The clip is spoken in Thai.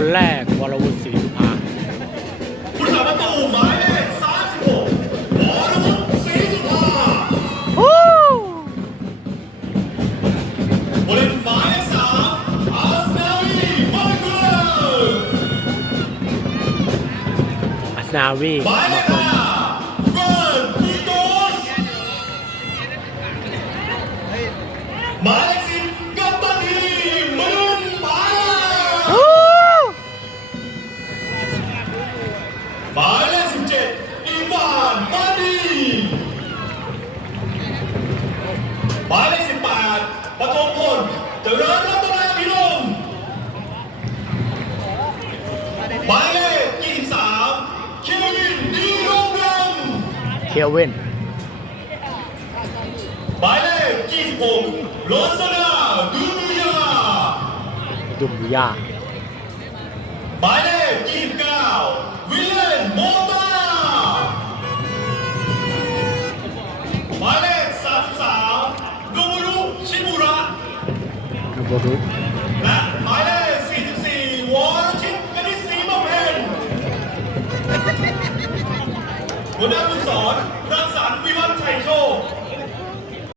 คนแรกวรวุฒิศรีสุภาผู้สาประตูหมายเลข36วรวุฒิศรีสุภาผู้เล่นหมายเลข3อาสนาวีมาเกอร์อัสนาวีหมายเลข5เฟิร์นบูโตสหมายเลข10กัปตันทีมมนุษย์หมายเลขหมายเลข17อีวานมาดี หมายเลข18ปฐมพลเจริญรัตนพิรมหมายเลข23เควินดีโรงรำเคลวินหมายเลข26โรสนาดูบุยาดุมยา นุโบรุและหมายเลข44วอรชิตกนิษฐ์ศรีบำเพ็ญหัวหน้าผู้สอนรังสรรค์วิวัฒน์ชัยโชค